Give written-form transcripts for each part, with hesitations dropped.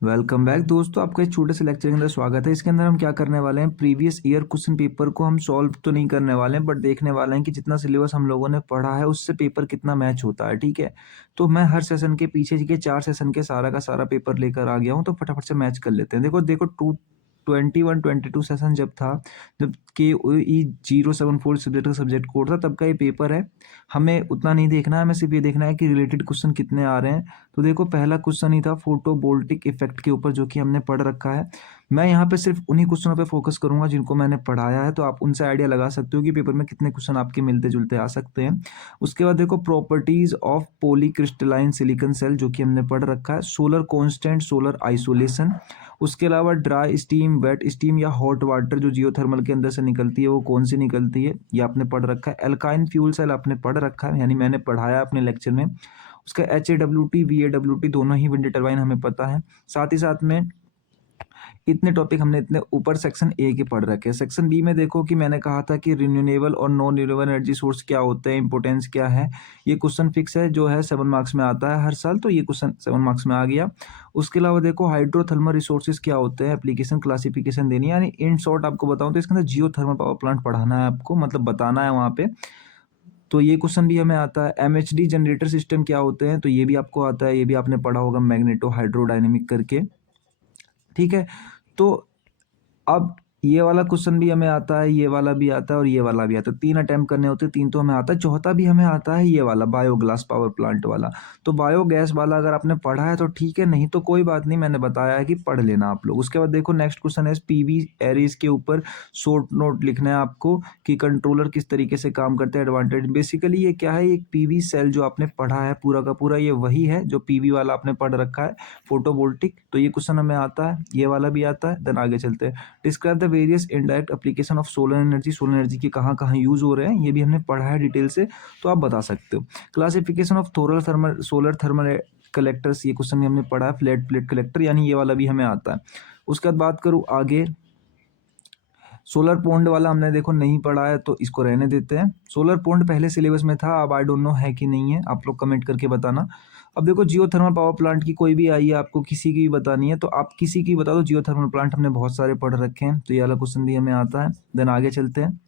Welcome back दोस्तों, आपका इस छोटे से लेक्चर के अंदर स्वागत है। इसके अंदर हम क्या करने वाले हैं, प्रीवियस ईयर क्वेश्चन पेपर को हम सॉल्व तो नहीं करने वाले हैं, बट देखने वाले हैं कि जितना सिलेबस हम लोगों ने पढ़ा है उससे पेपर कितना मैच होता है। ठीक है, तो मैं हर सेशन के पीछे के 4 सेशन के सारा का सारा पेपर लेकर आ गया हूँ, तो फटाफट से मैच कर लेते हैं। देखो देखो 21-22 सेशन जब था, जब के ई 074 सब्जेक्ट का सब्जेक्ट कोड था, तब का ये पेपर है। हमें उतना नहीं देखना है, हमें सिर्फ ये देखना है कि रिलेटेड क्वेश्चन कितने आ रहे हैं। तो देखो पहला क्वेश्चन ही था फोटोवोल्टिक इफेक्ट के ऊपर, जो कि हमने पढ़ रखा है। मैं यहाँ पे सिर्फ उन्हीं क्वेश्चनों पे फोकस करूंगा जिनको मैंने पढ़ाया है, तो आप उनसे आइडिया लगा सकते हो कि पेपर में कितने क्वेश्चन आपके मिलते जुलते आ सकते हैं। उसके बाद देखो properties of polycrystalline silicon cell, जो कि हमने पढ़ रखा है। Solar constant, solar isolation. उसके अलावा ड्राई स्टीम, वेट स्टीम या हॉट वाटर जो जियोथर्मल के अंदर से निकलती है, वो कौन सी निकलती है, ये आपने पढ़ रखा है। एल्काइन फ्यूल सेल आपने पढ़ रखा है, यानी मैंने पढ़ाया अपने लेक्चर में। उसका HAWT VAWT दोनों ही विंड टरबाइन हमें पता है। साथ ही साथ में इतने टॉपिक हमने इतने ऊपर सेक्शन ए के पढ़ रखे हैं। सेक्शन बी में देखो कि मैंने कहा था कि रिन्यूएबल और नॉन रिन्यूएबल एनर्जी सोर्स क्या होते हैं, इंपोर्टेंस क्या है। ये क्वेश्चन फिक्स है, जो है 7 मार्क्स में आता है हर साल, तो ये क्वेश्चन 7 मार्क्स में आ गया। उसके अलावा देखो हाइड्रोथर्मल रिसोर्सेज क्या होते हैं, एप्लीकेशन क्लासिफिकेशन देनी है, यानी इन शॉर्ट आपको बताऊं तो इसके अंदर जियोथर्मल पावर प्लांट पढ़ाना है आपको, मतलब बताना है वहाँ पे। तो ये क्वेश्चन भी हमें आता है। MHD जनरेटर सिस्टम क्या होते हैं, तो ये भी आपको आता है, ये भी आपने पढ़ा होगा मैग्नेटो हाइड्रोडायनेमिक करके। ठीक है, तो अब ये वाला क्वेश्चन भी हमें आता है, ये वाला भी आता है और ये वाला भी आता है। 3 अटेम्प्ट करने होते हैं, 3 तो हमें आता है, चौथा भी हमें आता है ये वाला बायोगैस पावर प्लांट वाला। तो बायोगैस वाला अगर आपने पढ़ा है तो ठीक है, नहीं तो कोई बात नहीं, मैंने बताया है कि पढ़ लेना आप लोग। उसके बाद देखो नेक्स्ट क्वेश्चन है पीवी एरेज के ऊपर शॉर्ट नोट लिखना है आपको कि कंट्रोलर किस तरीके से काम करते हैं, एडवांटेज। बेसिकली ये क्या है, एक पीवी सेल जो आपने पढ़ा है पूरा का पूरा, ये वही है जो पीवी वाला आपने पढ़ रखा है, फोटोवोल्टिक। तो ये क्वेश्चन हमें आता है, ये वाला भी आता है। देन आगे चलते हैं। Describe the various indirect application of solar energy, solar energy के कहाँ कहाँ यूज हो रहे हैं, ये भी हमने पढ़ा है डिटेल से, तो आप बता सकते हो। क्लासिफिकेशन ऑफ थोरल थर्मल सोलर थर्मल कलेक्टर्स, ये क्वेश्चन भी हमने पढ़ा है। फ्लैट प्लेट कलेक्टर, यानी ये वाला भी हमें आता है। उसके बाद बात करूँ आगे, सोलर पॉन्ड वाला हमने देखो नहीं पढ़ा है, तो इसको रहने देते हैं। सोलर पॉन्ड पहले सिलेबस में था, अब आई डोंट नो है कि नहीं है, आप लोग कमेंट करके बताना। अब देखो जियोथर्मल पावर प्लांट की कोई भी आई है, आपको किसी की भी बतानी है तो आप किसी की बता दो। जियोथर्मल प्लांट हमने बहुत सारे पढ़ रखे हैं, तो ये वाला क्वेश्चन भी हमें आता है। देन आगे चलते हैं।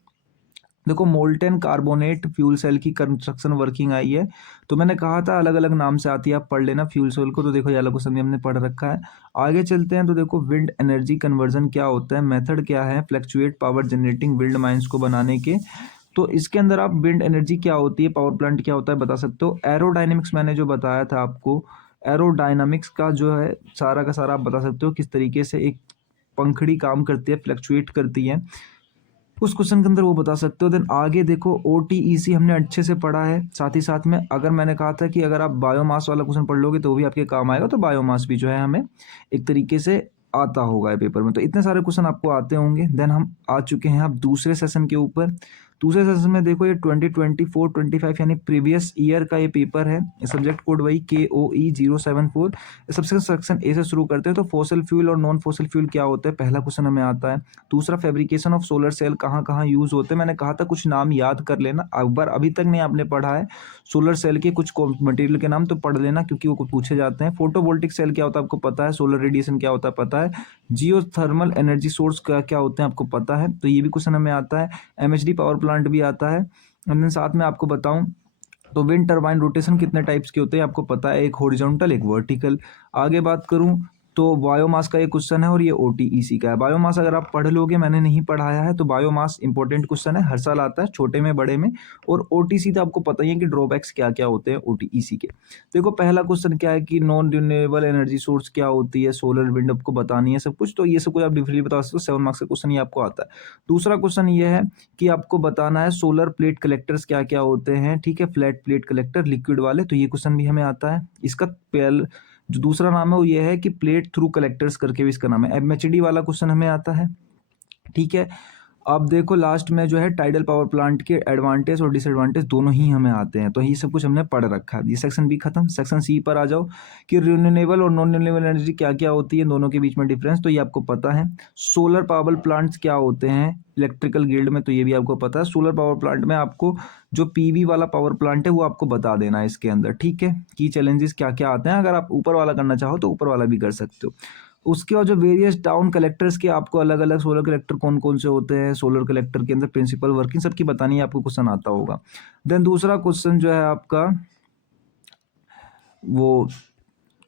देखो मोल्टेन कार्बोनेट फ्यूल सेल की कंस्ट्रक्शन वर्किंग आई है, तो मैंने कहा था अलग अलग नाम से आती है, आप पढ़ लेना फ्यूल सेल को। तो देखो ये वाला क्वेश्चन भी हमने पढ़ रखा है। आगे चलते हैं, तो देखो विंड एनर्जी कन्वर्जन क्या होता है, मेथड क्या है fluctuate power generating wind mines को बनाने के। तो इसके अंदर आप विंड एनर्जी क्या होती है, पावर प्लांट क्या होता है बता सकते हो। एरोडायनेमिक्स मैंने जो बताया था आपको, एरोडायनामिक्स का जो है सारा का सारा आप बता सकते हो किस तरीके से एक पंखड़ी काम करती है, फ्लक्चुएट करती है, उस क्वेश्चन के अंदर वो बता सकते हो। देन आगे देखो OTEC हमने अच्छे से पढ़ा है। साथ ही साथ में अगर मैंने कहा था कि अगर आप बायोमास वाला क्वेश्चन पढ़ लोगे तो भी आपके काम आएगा, तो बायोमास भी जो है हमें एक तरीके से आता होगा पेपर में। तो इतने सारे क्वेश्चन आपको आते होंगे। देन हम आ चुके हैं अब दूसरे सेशन के ऊपर। दूसरे सेशन में देखो ये 2024-25 यानी प्रीवियस ईयर का ये पेपर है। सब्जेक्ट कोड वही KOE 074। सबसे सेक्शन ए से शुरू करते हैं। तो फॉसिल फ्यूल और नॉन फॉसिल फ्यूल क्या होता है, पहला क्वेश्चन हमें आता है। दूसरा फैब्रिकेशन ऑफ सोलर सेल कहाँ कहाँ यूज होते हैं, मैंने कहा था कुछ नाम याद कर लेना, एक बार अभी तक नहीं आपने पढ़ा है सोलर सेल के कुछ मटेरियल के नाम, तो पढ़ लेना क्योंकि वो पूछे जाते हैं। फोटोवोल्टिक सेल क्या होता है आपको पता है, सोलर रेडिएशन क्या होता है पता है, जियोथर्मल एनर्जी सोर्स क्या क्या होते हैं आपको पता है, तो ये भी क्वेश्चन हमें आता है। MHD पावर प्लांट भी आता है। और साथ में आपको बताऊं तो विंड टरबाइन रोटेशन कितने टाइप्स के होते हैं आपको पता है, एक हॉरिजॉन्टल एक वर्टिकल। आगे बात करूं तो बायोमास का ये क्वेश्चन है और ये OTEC का है। बायोमास अगर आप पढ़ लोगे, मैंने नहीं पढ़ाया है, तो बायोमास इंपॉर्टेंट क्वेश्चन है, हर साल आता है छोटे में बड़े में। और OTC तो आपको पता ही है कि ड्रॉबैक्स क्या क्या होते हैं OTEC के। देखो पहला क्वेश्चन क्या है कि नॉन रिन्यूएबल एनर्जी सोर्स क्या होती है, सोलर विंड आपको बतानी है सब कुछ, तो ये सब कुछ आप डिफरेंटली बता सकते हो। 7 मार्क्स का क्वेश्चन ये आपको आता है। दूसरा क्वेश्चन ये है कि आपको बताना है सोलर प्लेट कलेक्टर्स क्या क्या होते हैं, ठीक है, फ्लैट प्लेट कलेक्टर लिक्विड वाले, तो ये क्वेश्चन भी हमें आता है। इसका पहल जो दूसरा नाम है वो ये है कि प्लेट थ्रू कलेक्टर्स करके भी इसका नाम है। MHD वाला क्वेश्चन हमें आता है, ठीक है। अब देखो लास्ट में जो है टाइडल पावर प्लांट के एडवांटेज और डिसएडवांटेज दोनों ही हमें आते हैं, तो ये सब कुछ हमने पढ़ रखा है। ये सेक्शन बी खत्म। सेक्शन सी पर आ जाओ कि रिन्यूएबल और नॉन रिन्यूएबल एनर्जी क्या क्या होती है, दोनों के बीच में डिफरेंस, तो ये आपको पता है। सोलर पावर प्लांट्स क्या होते हैं इलेक्ट्रिकल ग्रिड में, तो ये भी आपको पता है। सोलर पावर प्लांट में आपको जो पीवी वाला पावर प्लांट है वो आपको बता देना है इसके अंदर, ठीक है। की चैलेंजेस क्या क्या आते हैं, अगर आप ऊपर वाला करना चाहो तो ऊपर वाला भी कर सकते हो। उसके बाद जो वेरियस डाउन कलेक्टर्स के आपको अलग अलग सोलर कलेक्टर कौन कौन से होते हैं, सोलर कलेक्टर के अंदर प्रिंसिपल वर्किंग सबकी बतानी है आपको, क्वेश्चन आता होगा। देन दूसरा क्वेश्चन जो है आपका वो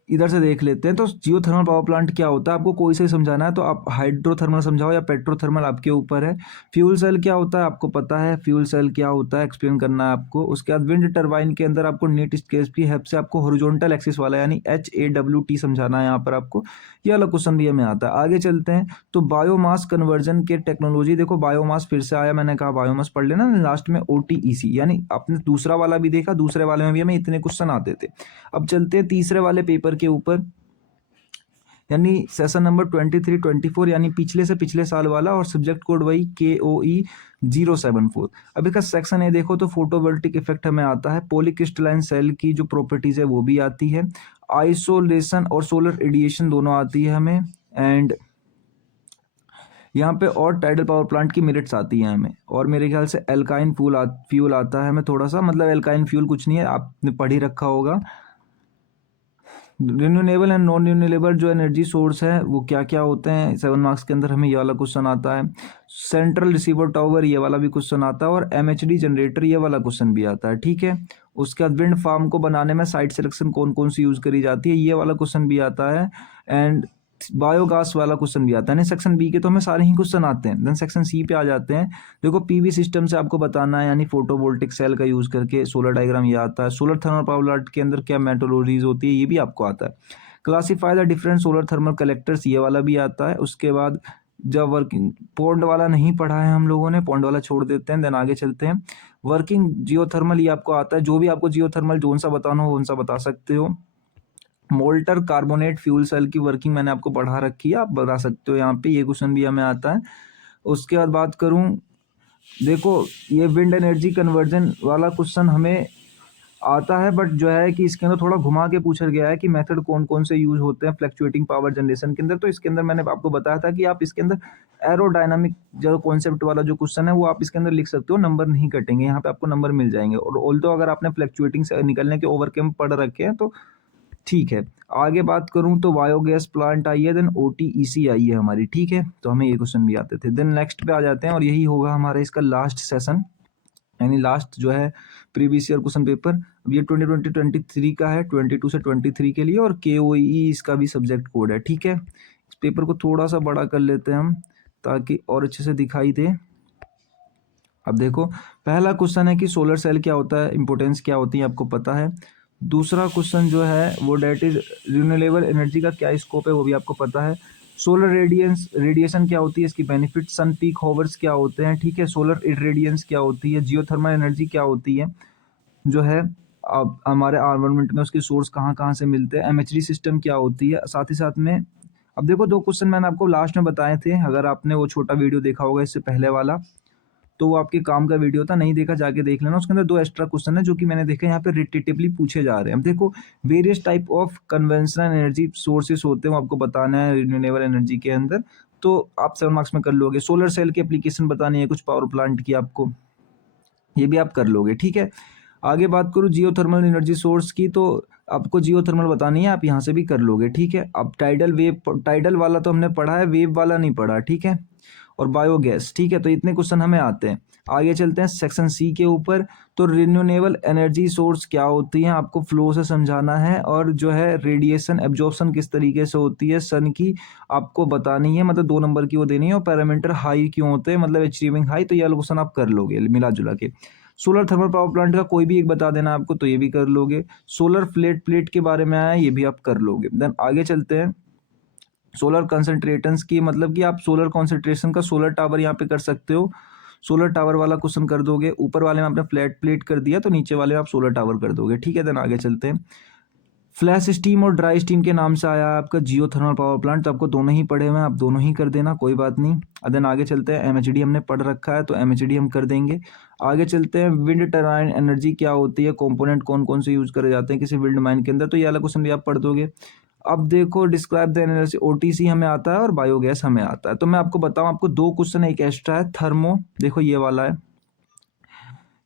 इधर से देख लेते हैं। तो जियोथर्मल पावर प्लांट क्या होता है, आपको कोई से समझाना है तो आप हाइड्रोथर्मल समझाओ या पेट्रोथर्मल, आपके ऊपर है। फ्यूल सेल क्या होता है आपको पता है, फ्यूल सेल क्या होता है एक्सप्लेन करना है आपको। उसके बाद विंड टरबाइन के अंदर आपको नीट स्केल की हेल्प से आपको हॉरिजॉन्टल एक्सिस वाला यानी HAWT समझाना है यहाँ पर आपको। ये वाला क्वेश्चन भी हमें आता है। आगे चलते हैं तो बायोमास कन्वर्जन के टेक्नोलॉजी, देखो बायोमास फिर से आया, मैंने कहा बायोमास पढ़ लेना। लास्ट में OTEC यानी आपने दूसरा वाला भी देखा, दूसरे वाले में भी हमें इतने क्वेश्चन आते थे। अब चलते हैं तीसरे वाले पेपर के ऊपर, यानी सेशन नंबर 23 24 यानी पिछले से पिछले साल वाला, और सब्जेक्ट कोड वही KOE 074। अब इसका सेक्शन ए देखो तो फोटोवोल्टिक इफेक्ट हमें आता है, पॉलीक्रिस्टलाइन सेल की जो प्रॉपर्टीज है वो भी आती है, आइसोलेशन और सोलर रेडिएशन दोनों आती है हमें, एंड यहाँ पे और टाइडल पावर प्लांट की मेरिट्स आती हैं हमें। और मेरे ख्याल से एल्काइन फ्यूल आता है हमें थोड़ा सा, मतलब एल्काइन फ्यूल कुछ नहीं है, आपने पढ़ ही रखा होगा। रिन्यूएबल एंड नॉन रिन्यूएबल जो एनर्जी सोर्स है वो क्या क्या होते हैं, 7 मार्क्स के अंदर हमें ये वाला क्वेश्चन आता है। सेंट्रल रिसीवर टावर ये वाला भी क्वेश्चन आता है, और MHD जनरेटर ये वाला क्वेश्चन भी आता है, ठीक है। उसके बाद विंड फार्म को बनाने में साइट सिलेक्शन कौन कौन सी यूज करी जाती है, ये वाला क्वेश्चन भी आता है। एंड बायोगैस वाला क्वेश्चन भी आता है। सेक्शन बी के तो हमें सारे ही क्वेश्चन आते हैं। देन सेक्शन सी पे आ जाते हैं। देखो पीवी सिस्टम से आपको बताना है, यानी फोटोवोल्टिक सेल का यूज करके सोलर डायग्राम ये आता है। सोलर थर्मल पावर प्लांट के अंदर क्या मेट्रोलॉजीज होती है ये भी आपको आता है। Classify the different solar thermal collectors ये वाला भी आता है। उसके बाद जब वर्किंग पॉन्ड वाला नहीं पढ़ा है हम लोगों ने, पॉन्ड वाला छोड़ देते हैं। देन आगे चलते हैं, वर्किंग जियोथर्मल ये आपको आता है। जो भी आपको जियोथर्मल जोन सा बताना हो उनसा बता सकते हो। मोल्टर कार्बोनेट फ्यूल सेल की वर्किंग मैंने आपको पढ़ा रखी है, आप बता सकते हो यहाँ पे, ये क्वेश्चन भी हमें आता है। उसके बाद बात करूँ, देखो ये विंड एनर्जी कन्वर्जन वाला क्वेश्चन हमें आता है, बट जो है कि इसके अंदर थोड़ा घुमा के पूछा गया है कि मेथड कौन कौन से यूज होते हैं फ्लक्चुएटिंग पावर जनरेशन के अंदर। तो इसके अंदर मैंने आपको बताया था कि आप इसके अंदर एरोडायनामिक जो कॉन्सेप्ट वाला जो क्वेश्चन है वो आप इसके अंदर लिख सकते हो, नंबर नहीं कटेंगे, यहाँ पे आपको नंबर मिल जाएंगे। और ऑल्दो अगर आपने फ्लक्चुएटिंग से निकलने के ओवरकम पढ़ रखे हैं तो ठीक है। आगे बात करूं तो बायोगैस प्लांट आई है, देन OTEC आई है हमारी, ठीक है। तो हमें ये क्वेश्चन भी आते थे। देन नेक्स्ट पे आ जाते हैं, और यही होगा हमारा इसका लास्ट सेशन, यानी लास्ट जो है प्रीवियस ईयर क्वेश्चन पेपर। अब ये 2020-23 का है, 22 से 23 के लिए, और KOE इसका भी सब्जेक्ट कोड है, ठीक है। इस पेपर को थोड़ा सा बड़ा कर लेते हैं हम ताकि और अच्छे से दिखाई दे। अब देखो पहला क्वेश्चन है कि सोलर सेल क्या होता है, इंपोर्टेंस क्या होती है आपको पता है। दूसरा क्वेश्चन जो है वो डेट इज रिन्यूएबल एनर्जी का क्या स्कोप है वो भी आपको पता है। सोलर रेडिएशन क्या होती है, इसकी बेनिफिट, सन पीक हॉवर्स क्या होते हैं, ठीक है। सोलर इरेडियंस क्या होती है, जियोथर्मल एनर्जी क्या होती है जो है, अब हमारे एनवायरनमेंट में उसके सोर्स कहाँ कहाँ से मिलते हैं, MHD सिस्टम क्या होती है, साथ ही साथ में। अब देखो 2 क्वेश्चन मैंने आपको लास्ट में बताए थे, अगर आपने वो छोटा वीडियो देखा होगा इससे पहले वाला तो वो आपके काम का वीडियो था, नहीं देखा जाके देख लेना। उसके अंदर 2 एक्स्ट्रा क्वेश्चन है जो कि मैंने देखा यहाँ पे रिपीटेटिवली पूछे जा रहे हैं। अब देखो various type of conventional energy sources होते हैं, वो आपको बताना है रिन्यूएबल एनर्जी के अंदर, तो आप 7 मार्क्स में कर लोगे। सोलर सेल की एप्लीकेशन बतानी है कुछ पावर प्लांट की आपको, ये भी आप कर लोगे, ठीक है। आगे बात करूँ जियोथर्मल एनर्जी सोर्स की, तो आपको जियोथर्मल बतानी है, आप यहाँ से भी कर लोगे, ठीक है। अब टाइडल वाला तो हमने पढ़ा है, वेव वाला नहीं पढ़ा, ठीक है। और बायोगैस, ठीक है। तो इतने क्वेश्चन हमें आते हैं। आगे चलते हैं सेक्शन सी के ऊपर। तो रिन्यूएबल एनर्जी सोर्स क्या होती है आपको फ्लो से समझाना है, और जो है रेडिएशन एब्जॉर्प्शन किस तरीके से होती है सन की आपको बतानी है, मतलब 2 नंबर की वो देनी है। और पैरामीटर हाई क्यों होते हैं, मतलब अचीविंग हाई, तो ये क्वेश्चन आप कर लोगे मिला जुला के। सोलर थर्मल पावर प्लांट का कोई भी एक बता देना आपको, तो ये भी कर लोगे। सोलर प्लेट के बारे में आया, ये भी आप कर लोगे। देन आगे चलते हैं सोलर कंसंट्रेटर्स की, मतलब कि आप सोलर कंसंट्रेशन का सोलर टावर यहाँ पे कर सकते हो। सोलर टावर वाला क्वेश्चन कर दोगे, ऊपर वाले में आपने फ्लैट प्लेट कर दिया तो नीचे वाले में आप सोलर टावर कर दोगे, ठीक है। देन आगे चलते हैं, फ्लैश स्टीम और ड्राई स्टीम के नाम से आया है आपका जियो थर्मल पावर प्लांट, तो आपको दोनों ही पढ़े हुए हैं, आप दोनों ही कर देना, कोई बात नहीं। देन आगे चलते हैं, एमएचडी हमने पढ़ रखा है तो एमएचडी हम कर देंगे। आगे चलते हैं, विंड टर्बाइन एनर्जी क्या होती है, कंपोनेंट कौन कौन से यूज करे जाते हैं किसी विंड माइन के अंदर, तो ये वाला क्वेश्चन भी आप पढ़ दोगे। अब देखो, डिस्क्राइब द एनर्जी, ओटीसी हमें आता है और बायोगैस हमें आता है। तो मैं आपको बताऊं, आपको दो क्वेश्चन एक एक्स्ट्रा है, थर्मो, देखो ये वाला है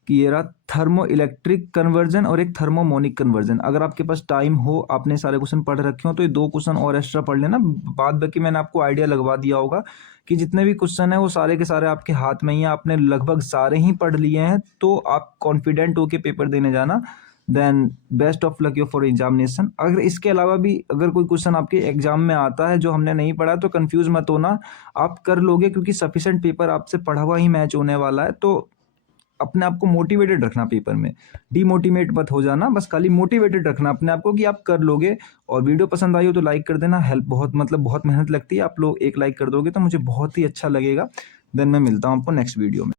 कि ये रहा थर्मो इलेक्ट्रिक कन्वर्जन और एक थर्मोमोनिक कन्वर्जन। अगर आपके पास टाइम हो, आपने सारे क्वेश्चन पढ़ रखे हो, तो ये दो क्वेश्चन और एक्स्ट्रा पढ़ लेना। बाद बाकी मैंने आपको आइडिया लगवा दिया होगा कि जितने भी क्वेश्चन है वो सारे के सारे आपके हाथ में ही है, आपने लगभग सारे ही पढ़ लिए हैं, तो आप कॉन्फिडेंट होके पेपर देने जाना। Then best of luck you for examination. अगर इसके अलावा भी अगर कोई क्वेश्चन आपके एग्जाम में आता है जो हमने नहीं पढ़ा, तो कंफ्यूज मत होना, आप कर लोगे, क्योंकि सफिशिएंट पेपर आपसे पढ़ा हुआ ही मैच होने वाला है। तो अपने आप को मोटिवेटेड रखना पेपर में, डीमोटिवेट मत हो जाना, बस खाली मोटिवेटेड रखना अपने आप को कि आप कर लोगे। और वीडियो पसंद आई हो तो लाइक कर देना, हेल्प बहुत मतलब बहुत मेहनत लगती है, आप लोग एक लाइक कर दोगे तो मुझे बहुत ही अच्छा लगेगा। देन मैं मिलता हूँ आपको नेक्स्ट वीडियो में।